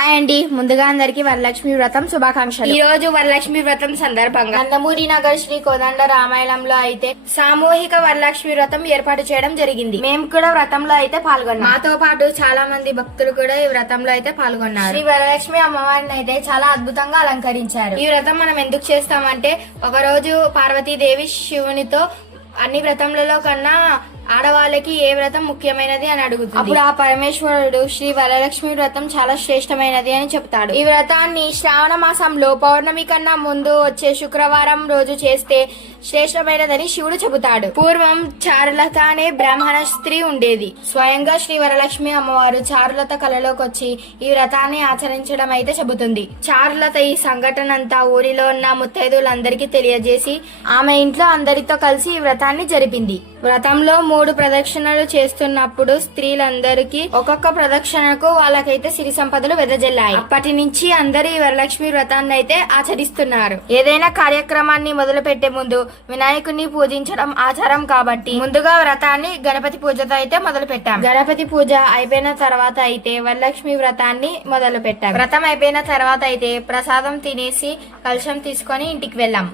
Hi అండి, ముందుగా అందరికి వరలక్ష్మి వ్రతం శుభాకాంక్షలు. ఈ రోజు వరలక్ష్మి వ్రతం సందర్భంగా నందమూరి నగర్ శ్రీ కోదండ రామాయణంలో అయితే సామూహిక వరలక్ష్మి వ్రతం ఏర్పాటు చేయడం జరిగింది. మేము కూడా వ్రతంలో అయితే పాల్గొన్నాం. మాతో పాటు చాలా మంది భక్తులు కూడా ఈ వ్రతంలో అయితే పాల్గొన్నారు. శ్రీ వరలక్ష్మి అమ్మవారిని అయితే చాలా అద్భుతంగా అలంకరించారు. ఈ వ్రతం మనం ఎందుకు చేస్తామంటే, ఒక రోజు పార్వతీదేవి శివునితో అన్ని వ్రతములలో కన్నా ఆడవాళ్ళకి ఏ వ్రతం ముఖ్యమైనది అని అడుగుతుంది. అప్పుడు ఆ పరమేశ్వరుడు శ్రీ వరలక్ష్మి వ్రతం చాలా శ్రేష్టమైనది అని చెప్తాడు. ఈ వ్రతాన్ని శ్రావణ మాసంలో పౌర్ణమి కన్నా ముందు వచ్చే శుక్రవారం రోజు చేస్తే శ్రేష్టమైనదని శివుడు చెబుతాడు. పూర్వం చారులత అనే బ్రాహ్మణ స్త్రీ ఉండేది. స్వయంగా శ్రీ వరలక్ష్మి అమ్మవారు చారులత కళలోకి వచ్చి ఈ వ్రతాన్ని ఆచరించడం అయితే చెబుతుంది. చారులత ఈ సంఘటన అంతా ఊరిలో ఉన్న ముత్తైదులందరికీ తెలియజేసి ఆమె ఇంట్లో అందరితో కలిసి ఈ వ్రతాన్ని జరిపింది. వ్రతంలో 3 ప్రదక్షిణలు చేస్తున్నప్పుడు స్త్రీలందరికీ ఒక్కొక్క ప్రదక్షిణకు వాళ్ళకైతే సిరి సంపదలు వెదజల్లాయి. అప్పటి నుంచి అందరూ ఈ వరలక్ష్మి వ్రతాన్ని అయితే ఆచరిస్తున్నారు. ఏదైనా కార్యక్రమాన్ని మొదలు పెట్టే ముందు వినాయకుడిని పూజించడం ఆచారం కాబట్టి ముందుగా వ్రతాన్ని గణపతి పూజతో అయితే మొదలు పెట్టాం. గణపతి పూజ అయిపోయిన తర్వాత అయితే వరలక్ష్మి వ్రతాన్ని మొదలు పెట్టాం. వ్రతం అయిపోయిన తర్వాత అయితే ప్రసాదం తినేసి కలశం తీసుకొని ఇంటికి వెళ్ళాం.